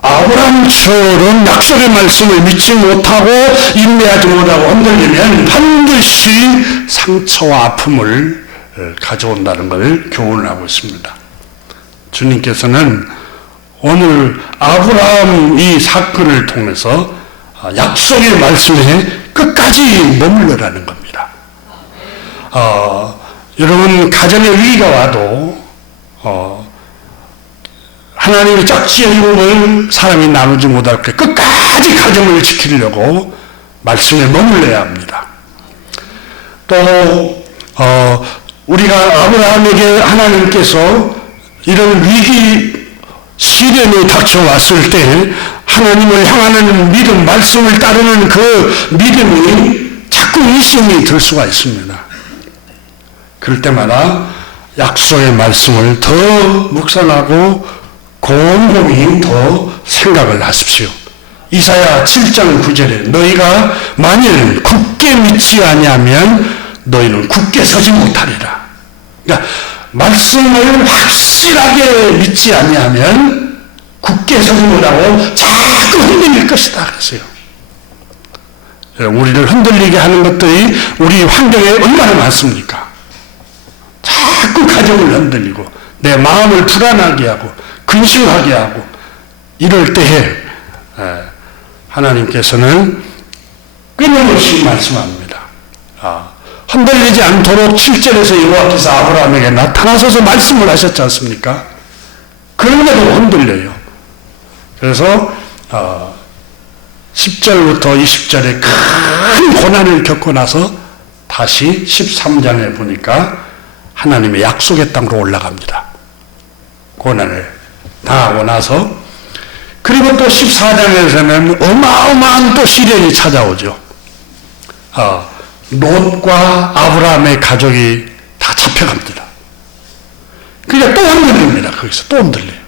아브라함처럼 약속의 말씀을 믿지 못하고 인내하지 못하고 흔들리면 반드시 상처와 아픔을 가져온다는 걸 교훈을 하고 있습니다. 주님께서는 오늘 아브라함 이 사건을 통해서 약속의 말씀에 끝까지 머물러라는 겁니다. 여러분 가정에 위기가 와도 하나님의 짝지은 걸 사람이 나누지 못할 때 끝까지 가정을 지키려고 말씀에 머물러야 합니다. 또 우리가 아브라함에게 하나님께서 이런 위기 시련이 닥쳐왔을 때 하나님을 향하는 믿음, 말씀을 따르는 그 믿음이 자꾸 의심이 들 수가 있습니다. 그럴 때마다 약속의 말씀을 더 묵상하고 곰곰이 더 생각을 하십시오. 이사야 7장 9절에 너희가 만일 굳게 믿지 아니하면 너희는 굳게 서지 못하리라. 그러니까 말씀을 확실하게 믿지 아니하면 굳게 서지 못하고 자꾸 흔들릴 것이다 그랬어요. 우리를 흔들리게 하는 것들이 우리 환경에 얼마나 많습니까? 자꾸 가정을 흔들리고 내 마음을 불안하게 하고 근심하게 하고 이럴 때에 하나님께서는 끊임없이 말씀합니다. 흔들리지 않도록 7절에서 여호와께서 아브라함에게 나타나셔서 말씀을 하셨지 않습니까? 그런데도 흔들려요. 그래서 10절부터 20절에 큰 고난을 겪고 나서 다시 13장에 보니까 하나님의 약속의 땅으로 올라갑니다. 고난을 당하고 나서 그리고 또 14장에서는 어마어마한 또 시련이 찾아오죠. 롯과 아브라함의 가족이 다 잡혀갑니다. 그러니까 또 흔들립니다. 거기서 또 흔들려요.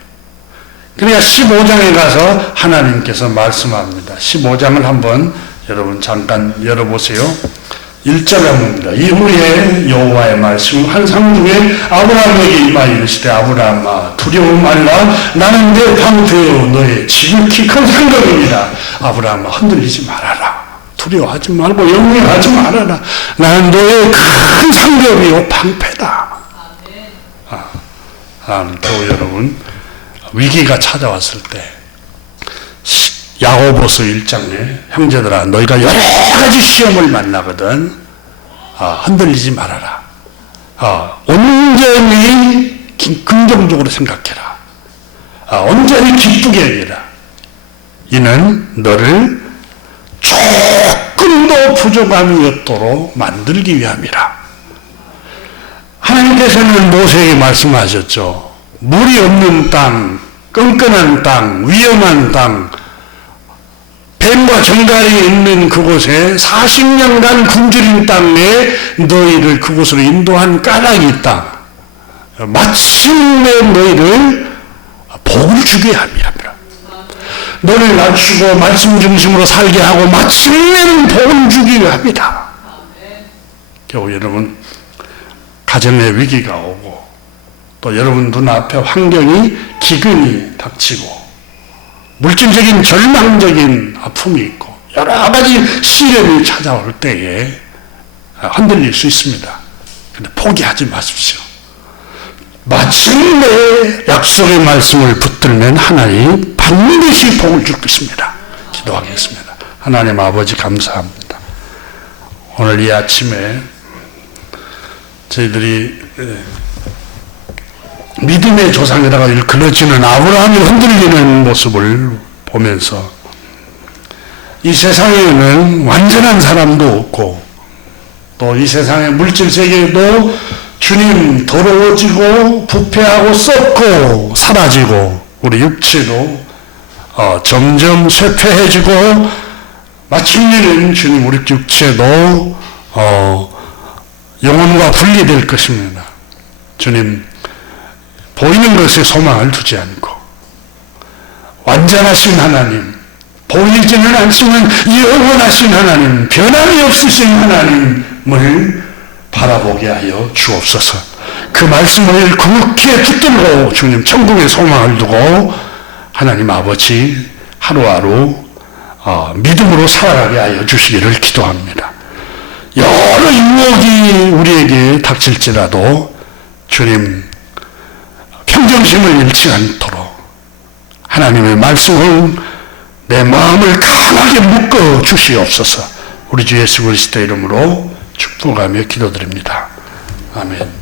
그러니까 15장에 가서 하나님께서 말씀합니다. 15장을 한번 여러분 잠깐 열어보세요. 1절에 봅니다. 이후에 여호와의 말씀 환상 중에 아브라함에게 임하여 이르시되 아브라함아 두려워 말라 나는 내 방패요 너의 지극히 큰 상급입니다. 아브라함아 흔들리지 말아라. 두려워하지 말고 영리하지 말아라. 나는 너의 큰 상급이요 방패다. 교우 여러분, 위기가 찾아왔을 때 야고보서 1장에 형제들아 너희가 여러 가지 시험을 만나거든 흔들리지 말아라. 온전히 긍정적으로 생각해라. 온전히 기쁘게 여기라. 이는 너를 조금도 부족함이 없도록 만들기 위함이라. 하나님께서는 모세에게 말씀하셨죠. 물이 없는 땅, 끈끈한 땅, 위험한 땅, 뱀과 정갈이 있는 그곳에 40년간 굶주린 땅에 너희를 그곳으로 인도한 까닭이 땅. 마침내 너희를 복을 주게 함이라. 너를 낮추고 말씀 중심으로 살게 하고 마침내는 복을 주기 위함이다. 겨우 여러분 가정에 위기가 오고 또 여러분 눈앞에 환경이 기근이 닥치고 물질적인 절망적인 아픔이 있고 여러 가지 시련이 찾아올 때에 흔들릴 수 있습니다. 그런데 포기하지 마십시오. 마침내 약속의 말씀을 붙들면 하나님 반드시 복을 줄 것입니다. 기도하겠습니다. 하나님 아버지 감사합니다. 오늘 이 아침에 저희들이 믿음의 조상에다가 일컬어지는 아브라함이 흔들리는 모습을 보면서 이 세상에는 완전한 사람도 없고 또 이 세상의 물질 세계에도 주님 더러워지고 부패하고 썩고 사라지고 우리 육체도 점점 쇠퇴해지고 마침내는 주님 우리 육체도 영혼과 분리될 것입니다. 주님 보이는 것에 소망을 두지 않고 완전하신 하나님, 보이지는 않지만 영원하신 하나님, 변함이 없으신 하나님을 바라보게 하여 주옵소서. 그 말씀을 굳게 붙들고 주님 천국의 소망을 두고 하나님 아버지 하루하루 믿음으로 살아가게 하여 주시기를 기도합니다. 여러 유혹이 우리에게 닥칠지라도 주님 평정심을 잃지 않도록 하나님의 말씀을 내 마음을 강하게 묶어 주시옵소서. 우리 주 예수 그리스도의 이름으로 축복하며 기도드립니다. 아멘.